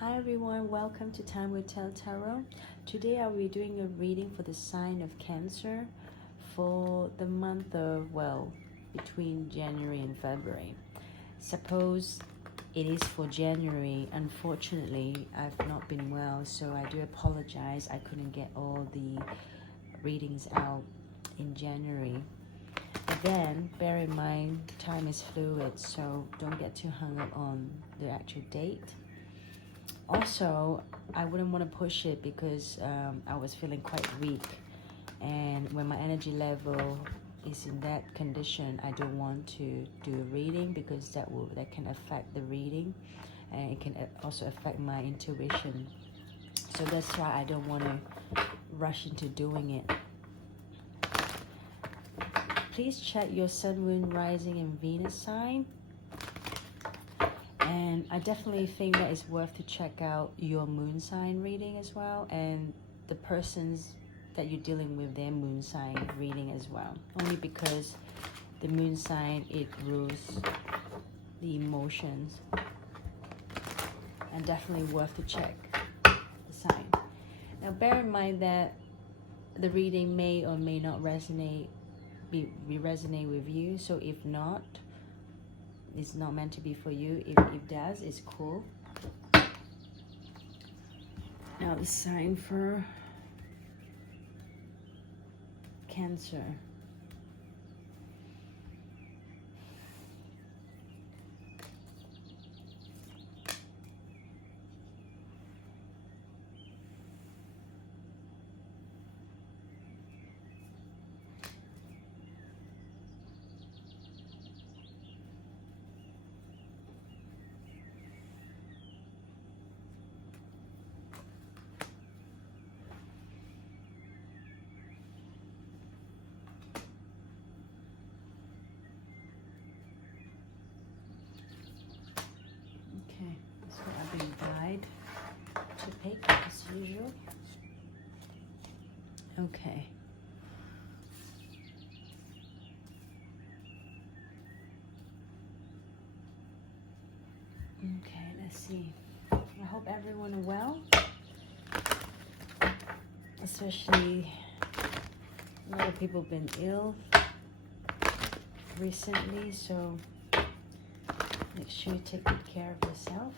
Hi everyone, welcome to Time with Tell Tarot. Today I'll be doing a reading for the sign of Cancer for the month of, between January and February. Suppose it is for January. Unfortunately, I've not been well, so I do apologize. I couldn't get all the readings out in January. But then, bear in mind, time is fluid, so don't get too hung up on the actual date. Also, I wouldn't want to push it because I was feeling quite weak, and when my energy level is in that condition, I don't want to do a reading because that can affect the reading, and it can also affect my intuition. So that's why I don't want to rush into doing it. Please check your Sun, Moon, Rising, and Venus sign. And I definitely think that it's worth to check out your moon sign reading as well, and the persons that you're dealing with, their moon sign reading as well. Only because the moon sign, it rules the emotions, and definitely worth to check the sign. Now bear in mind that the reading may or may not resonate with you, so if not, it's not meant to be for you. If it does, it's cool. Now the sign for Cancer. Okay, that's what I've been guided to pick as usual. Okay. Okay, let's see. I hope everyone is well. Especially a lot of people have been ill recently, so make sure you take good care of yourself.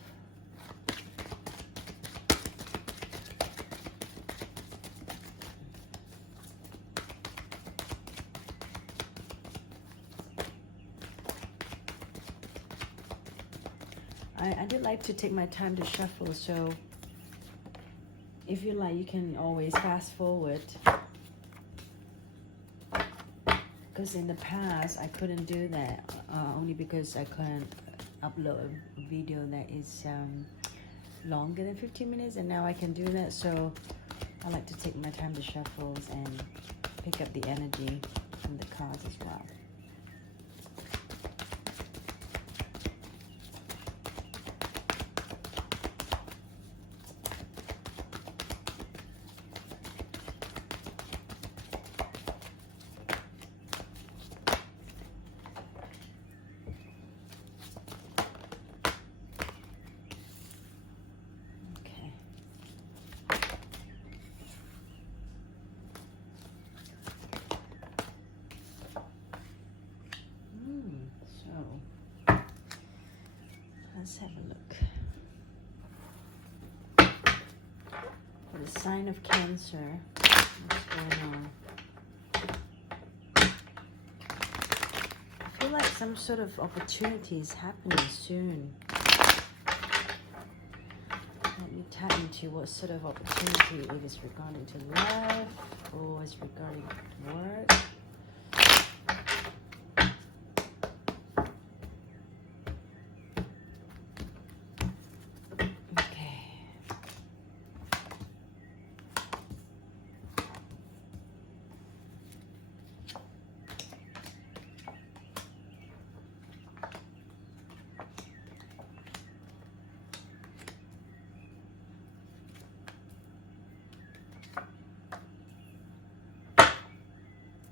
I did like to take my time to shuffle, so if you like, you can always fast forward. Because in the past, I couldn't do that, only because I couldn't upload a video that is longer than 15 minutes, and now I can do that. So I like to take my time to shuffle and pick up the energy from the cards as well. Let's have a look. For the sign of Cancer, what's going on? I feel like some sort of opportunity is happening soon. Let me tap into what sort of opportunity it is regarding to love or is regarding work.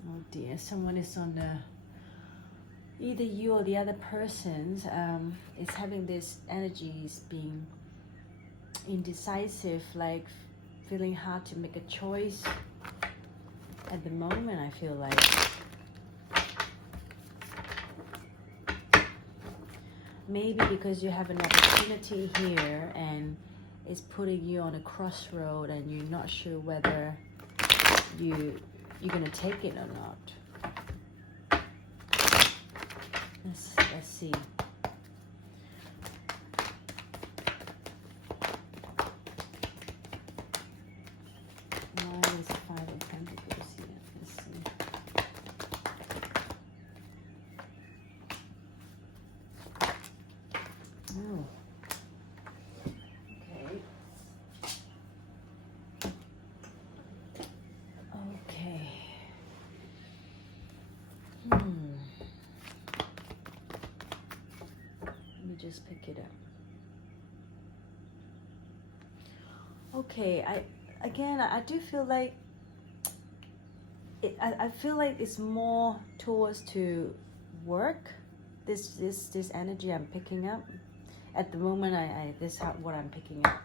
Oh dear, someone is on the, either you or the other person's is having this energies being indecisive, like feeling hard to make a choice at the moment. I feel like maybe because you have an opportunity here and it's putting you on a crossroad and you're not sure whether you're gonna take it or not. Let's see. Why is 5 of Pentacles here? Let's see. Oh. Okay. Okay. Let me just pick it up. Okay, I do feel like I feel like it's more towards to work. This energy I'm picking up at the moment. This is what I'm picking up.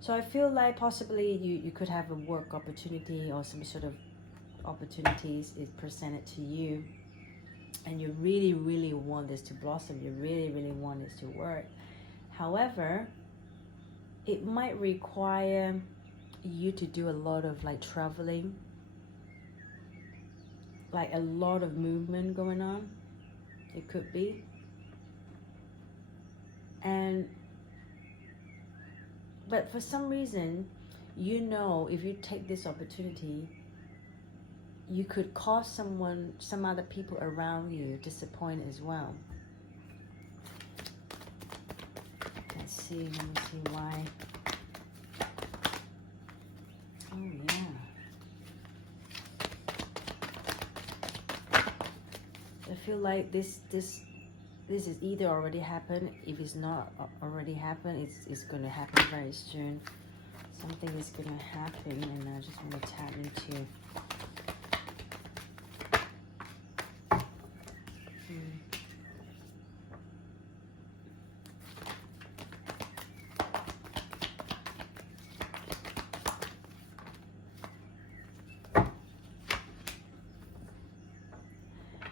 So I feel like possibly you could have a work opportunity or some sort of opportunities is presented to you, and you really want this to blossom. You really want this to work. However, it might require you to do a lot of like traveling, like a lot of movement going on. It could be. But for some reason, if you take this opportunity, you could cause some other people around you disappoint as well. Let me see why. Oh yeah. I feel like this is either already happened. If it's not already happened, it's going to happen very soon. Something is going to happen, and I just want to tap into.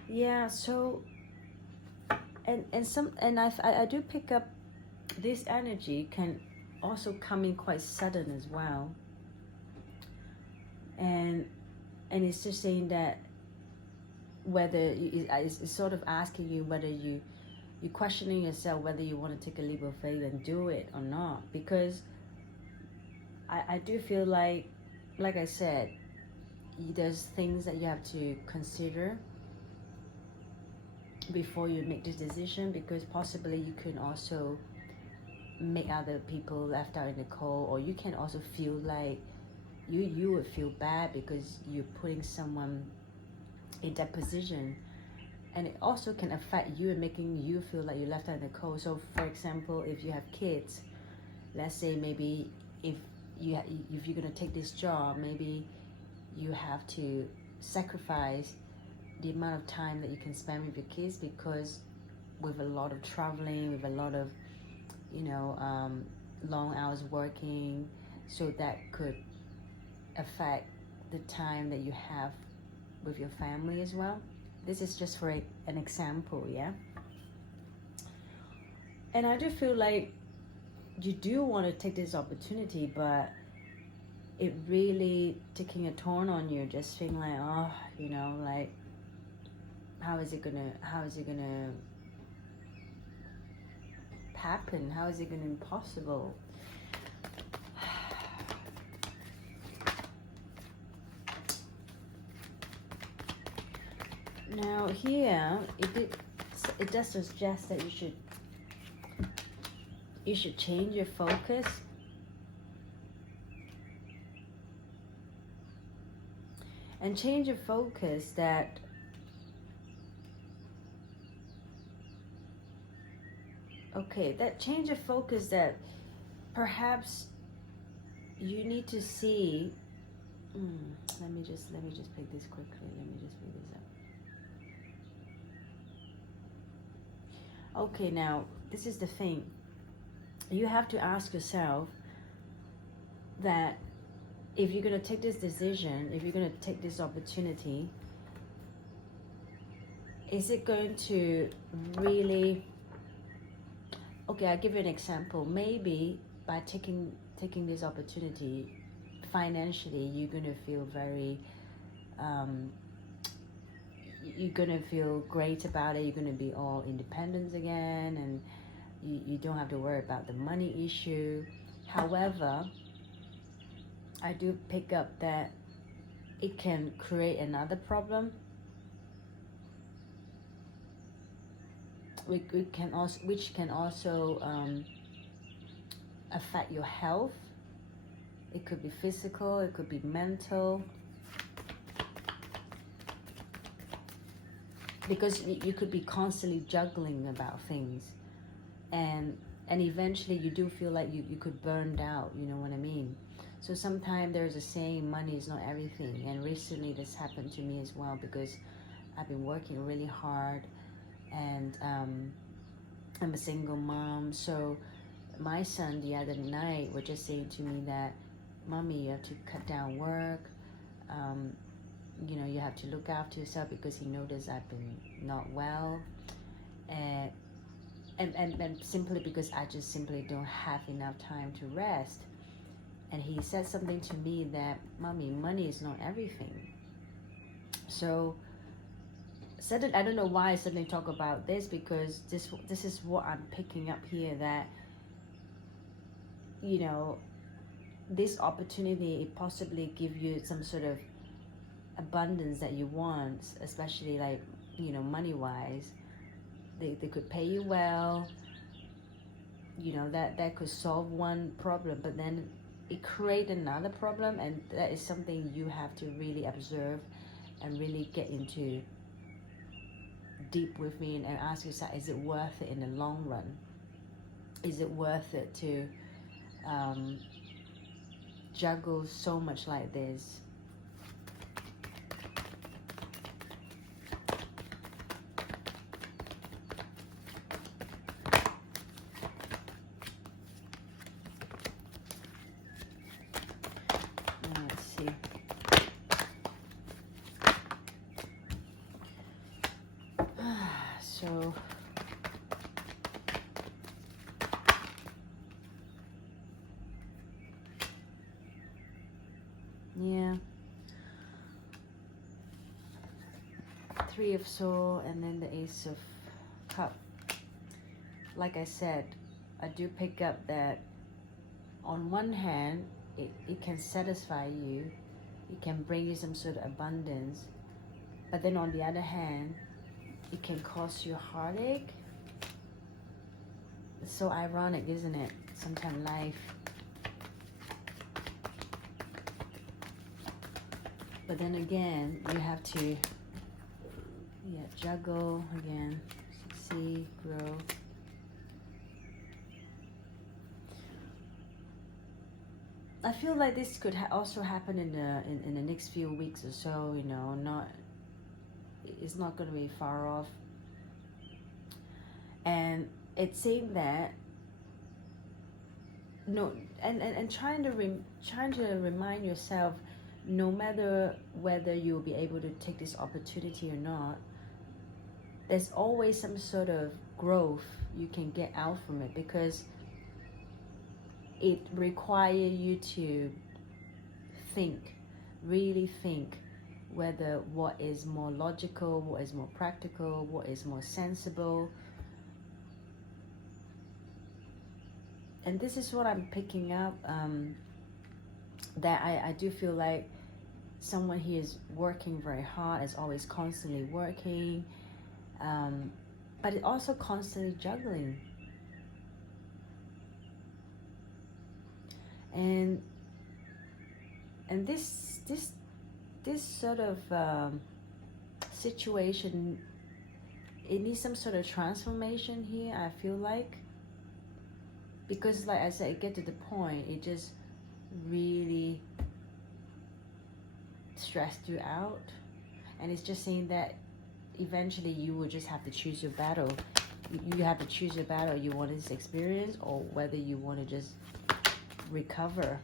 Yeah, so and I do pick up this energy can also come in quite sudden as well, and it's just saying that whether it's sort of asking you whether you're questioning yourself whether you want to take a leap of faith and do it or not, because I do feel like I said, there's things that you have to consider before you make this decision, because possibly you can also make other people left out in the cold, or you can also feel like you would feel bad because you're putting someone in that position, and it also can affect you and making you feel like you're left out in the cold. So for example, if you have kids, let's say maybe if you're going to take this job, maybe you have to sacrifice the amount of time that you can spend with your kids, because with a lot of traveling, with a lot of long hours working, so that could affect the time that you have with your family as well. This is just for an example, yeah. And I do feel like you do want to take this opportunity, but it really taking a toll on you, just feeling like, like how is it gonna happen? How is it gonna be possible? Now here it does suggest that you should change your focus. And change your focus that change of focus that perhaps you need to see. Let me just pick this quickly. Let me just pick this up. Okay, now this is the thing. You have to ask yourself, that if you're going to take this decision, if you're going to take this opportunity, is it going to really, okay, I'll give you an example. Maybe by taking this opportunity, financially, you're going to feel very, you're going to feel great about it. You're going to be all independent again, and you don't have to worry about the money issue. However, I do pick up that it can create another problem, which can also affect your health. It could be physical, it could be mental, because you could be constantly juggling about things, and eventually you do feel like you could burn out, you know what I mean? So sometimes there's a saying, money is not everything, and recently this happened to me as well, because I've been working really hard, and I'm a single mom. So my son the other night was just saying to me that, Mommy, you have to cut down work, you know, you have to look after yourself, because he noticed I've been not well, and simply because I just simply don't have enough time to rest. And he said something to me that, Mommy, money is not everything. So I don't know why I suddenly talk about this, because this is what I'm picking up here, that, you know, this opportunity, it possibly give you some sort of abundance that you want, especially like, you know, money wise. They could pay you well, you know, that could solve one problem, but then it create another problem, and that is something you have to really observe and really get into deep with me, and ask yourself, is it worth it in the long run? Is it worth it to juggle so much like this? Let's see. So yeah, Three of Swords, and then the Ace of Cup. Like I said, I do pick up that on one hand, it can satisfy you, it can bring you some sort of abundance, but then on the other hand, it can cause you heartache. It's so ironic, isn't it? Sometimes life. But then again, you have to juggle again, succeed, grow. I feel like this could also happen in the next few weeks or so. You know, it's not going to be far off. And it's saying that no, and trying to remind yourself, no matter whether you'll be able to take this opportunity or not, there's always some sort of growth you can get out from it, because it requires you to really think whether what is more logical, what is more practical, what is more sensible. And this is what I'm picking up, that I do feel like someone here is working very hard, is always constantly working, but it also constantly juggling. And this sort of situation, it needs some sort of transformation here, I feel like, because like I said, it get to the point, it just really stressed you out, and it's just saying that eventually you will just have to choose your battle. You have to choose your battle. You want this experience, or whether you want to just recover.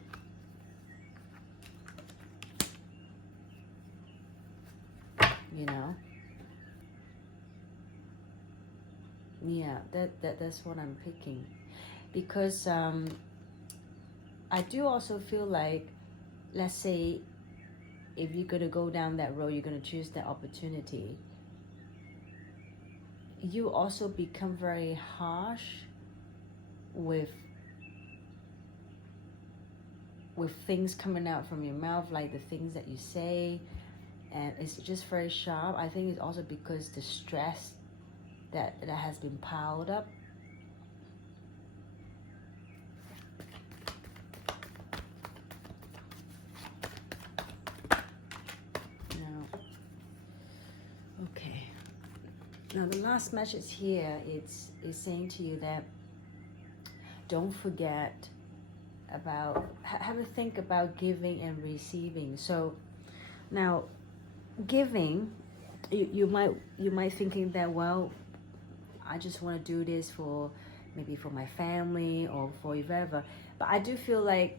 you know. Yeah, that's what I'm picking, because I do also feel like, let's say, if you're gonna go down that road, you're gonna choose that opportunity, you also become very harsh with things coming out from your mouth, like the things that you say, and it's just very sharp. I think it's also because the stress that has been piled up. Now, okay. Now the last message here is saying to you that don't forget about, have a think about giving and receiving. So now, giving, you might thinking that, well, I just want to do this for maybe for my family or for whoever, but I do feel like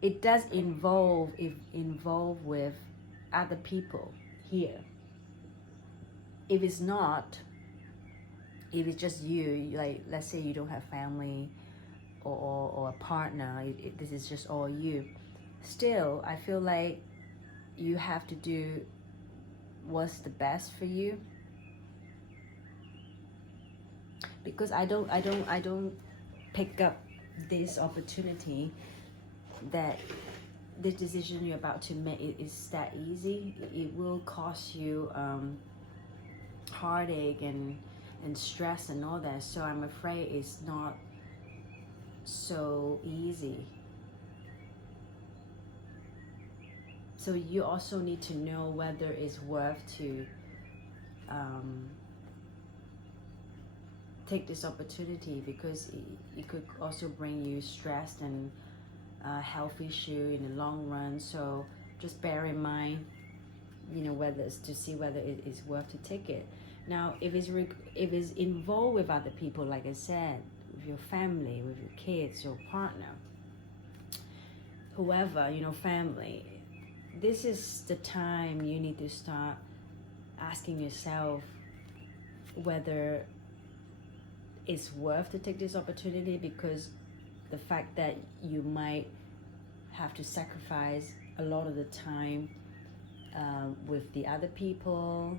it does involve with other people here. If it's not, if it's just you, like let's say you don't have family or a partner, this is just all you, still I feel like you have to do what's the best for you, because I don't pick up this opportunity that this decision you're about to make is that easy. It will cost you heartache and stress and all that, so I'm afraid it's not so easy. So you also need to know whether it's worth to take this opportunity, because it could also bring you stress and health issue in the long run. So just bear in mind, whether it's to see whether it is worth to take it. Now, if it's involved with other people, like I said, with your family, with your kids, your partner, whoever, family, this is the time you need to start asking yourself whether it's worth to take this opportunity, because the fact that you might have to sacrifice a lot of the time with the other people.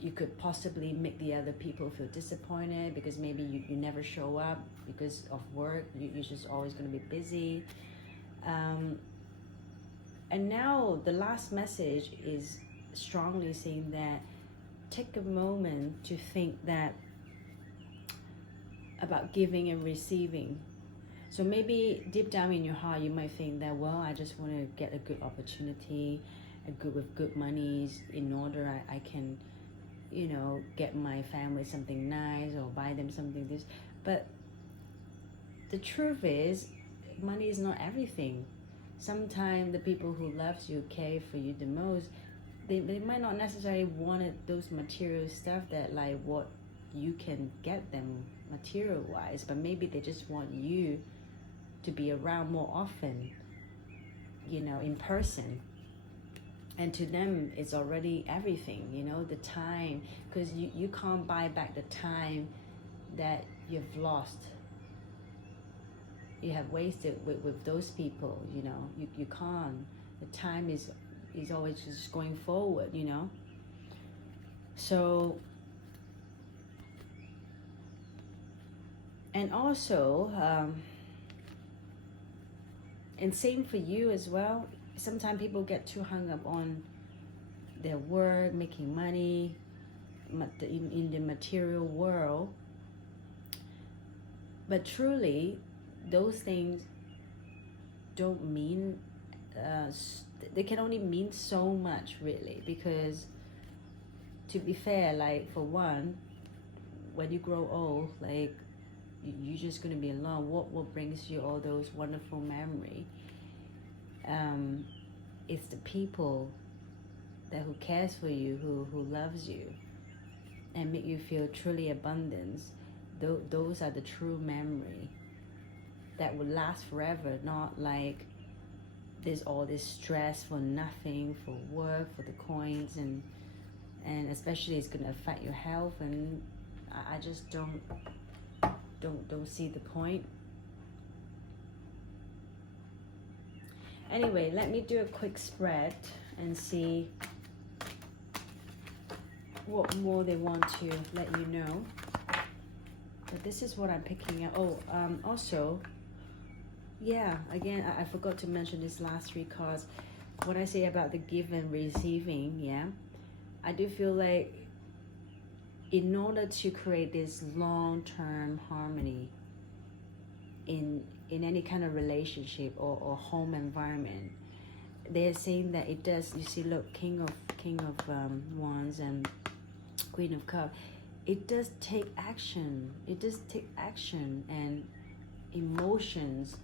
You could possibly make the other people feel disappointed because maybe you never show up because of work. You're just always going to be busy. And now the last message is strongly saying that take a moment to think that about giving and receiving. So maybe deep down in your heart you might think that, well, I just want to get a good opportunity, with good monies, in order I can get my family something nice or buy them something this. But the truth is, money is not everything. Sometimes the people who loves you, care for you the most, they might not necessarily want those material stuff that like what you can get them material wise, but maybe they just want you to be around more often, in person. And to them, it's already everything, the time, because you can't buy back the time that you've lost, you have wasted with those people, you can't. The time is always just going forward, So, and also, and same for you as well. Sometimes people get too hung up on their work, making money in the material world. But truly, those things don't mean, they can only mean so much, really. Because, to be fair, like, for one, when you grow old, like, you're just going to be alone. What brings you all those wonderful memories? It's the people that who cares for you, who loves you, and make you feel truly abundance. Those are the true memory that will last forever. Not like there's all this stress for nothing, for work, for the coins, and especially it's going to affect your health, and I just don't see the point. Anyway, let me do a quick spread and see what more they want to let you know. But this is what I'm picking up. Also, yeah, again, I forgot to mention this last 3 cards. What I say about the give and receiving, yeah, I do feel like in order to create this long-term harmony in any kind of relationship or home environment, they're saying that it does. You see, look, King of Wands and Queen of Cups. It does take action. It does take action and emotions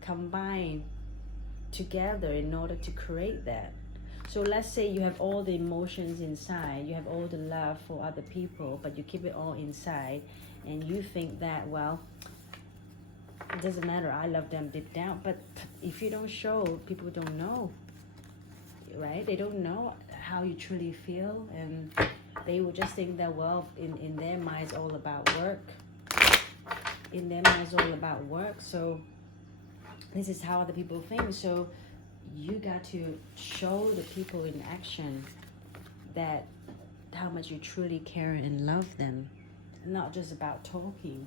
combined together in order to create that. So let's say you have all the emotions inside, you have all the love for other people, but you keep it all inside, and you think that, well, it doesn't matter, I love them deep down. But if you don't show, people don't know, right? They don't know how you truly feel, and they will just think that, well, in their mind it's all about work. In their mind it's all about work. So this is how other people think. So you got to show the people in action that how much you truly care and love them, not just about talking.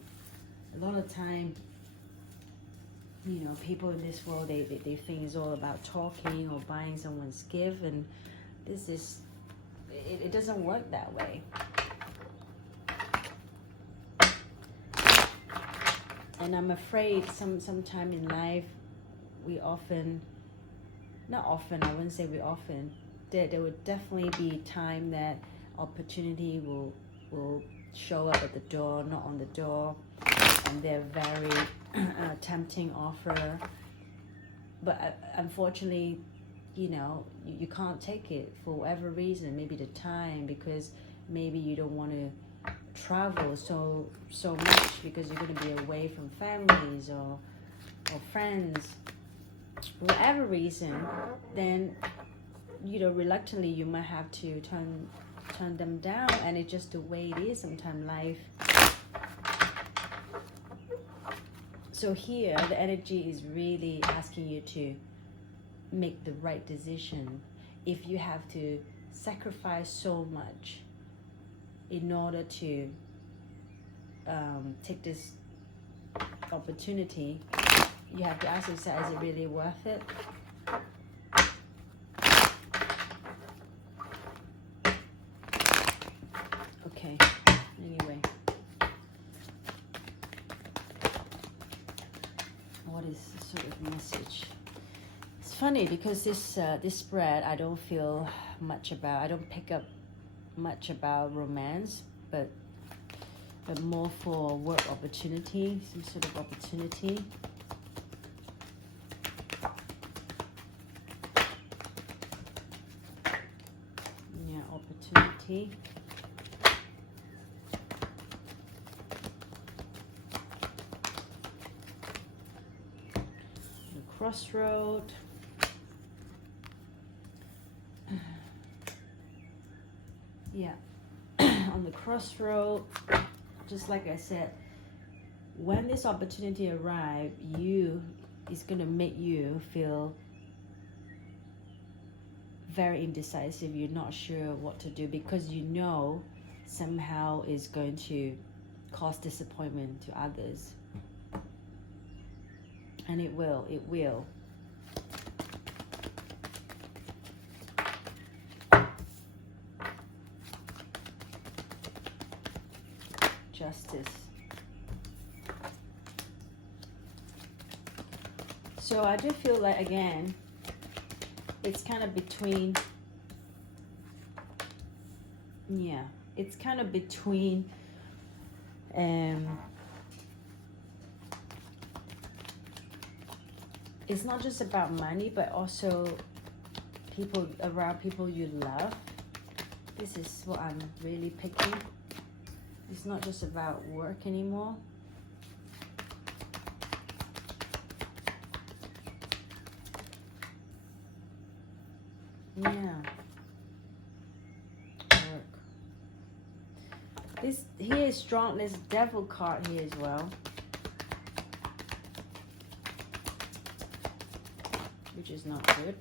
A lot of time, you know, people in this world, they think it's all about talking or buying someone's gift, and this is, it doesn't work that way. And I'm afraid sometime in life, we often, not often, I wouldn't say we often, there would definitely be time that opportunity will show up at the door, knock on the door, and they're very tempting offer. But unfortunately, you know, you can't take it for whatever reason. Maybe the time, because maybe you don't want to travel so much because you're going to be away from families or friends, whatever reason, then, you know, reluctantly you might have to turn them down, and it's just the way it is sometimes life. So here the energy is really asking you to make the right decision. If you have to sacrifice so much in order to take this opportunity, you have to ask yourself, is it really worth it? Okay, anyway. What is the sort of message? It's funny because this spread, I don't feel much about, I don't pick up much about romance, but more for work opportunity, some sort of opportunity. Yeah, opportunity. The crossroad. Yeah, on the crossroad, just like I said, when this opportunity arrives, it's going to make you feel very indecisive. You're not sure what to do because you know somehow it's going to cause disappointment to others. And it will. Justice. So I do feel like, again, it's kind of between, yeah, it's kind of between it's not just about money, but also people around, people you love. This is what I'm really picking. It's not just about work anymore. Yeah. Work. This here is strong. There's devil card here as well, which is not good.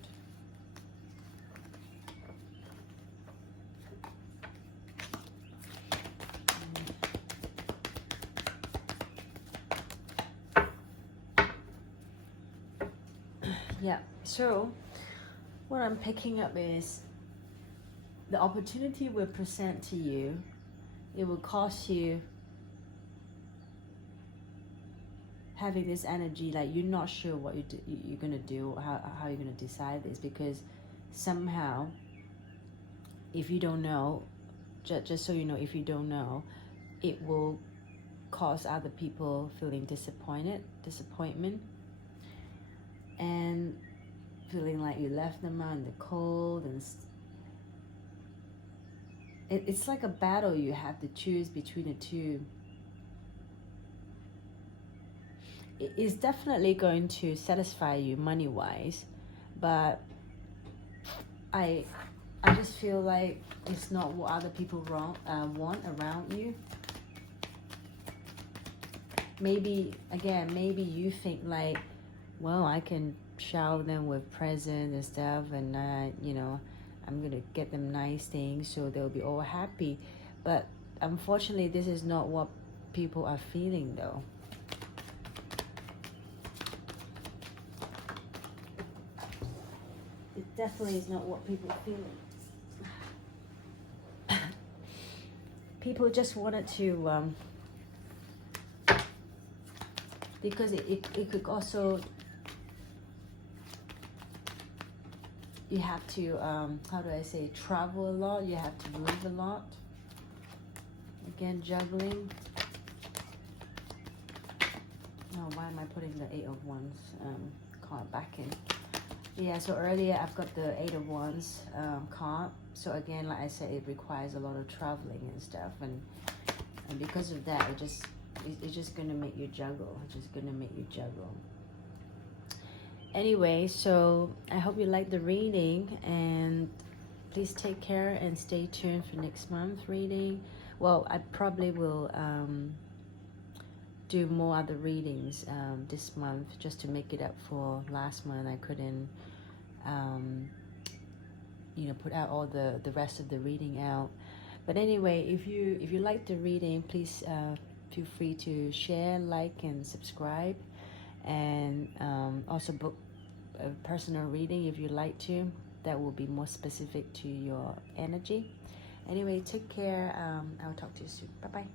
Yeah, so what I'm picking up is the opportunity will present to you. It will cost you having this energy, like you're not sure what you're gonna do, or how you're gonna decide this, because somehow, if you don't know, just so you know, if you don't know, it will cause other people feeling disappointment, and feeling like you left them out in the cold, and it's like a battle. You have to choose between the two. It's definitely going to satisfy you money wise, but I just feel like it's not what other people want around you. Maybe you think like, well, I can shower them with presents and stuff, and I'm gonna get them nice things so they'll be all happy. But unfortunately, this is not what people are feeling, though. It definitely is not what people are feeling. People just wanted to, because it could also, you have to, how do I say, travel a lot, you have to move a lot. Again, juggling. Oh, why am I putting the 8 of Wands card back in? Yeah, so earlier I've got the 8 of Wands card. So again, like I said, it requires a lot of traveling and stuff, and because of that, it's just gonna make you juggle. It's just gonna make you juggle. Anyway, so I hope you like the reading, and please take care and stay tuned for next month reading. Well, I probably will do more other readings this month, just to make it up for last month. I couldn't put out all the rest of the reading out. But anyway, if you like the reading, please feel free to share, like, and subscribe, and also book a personal reading if you like to. That will be more specific to your energy. Anyway, take care. I'll talk to you soon. Bye bye.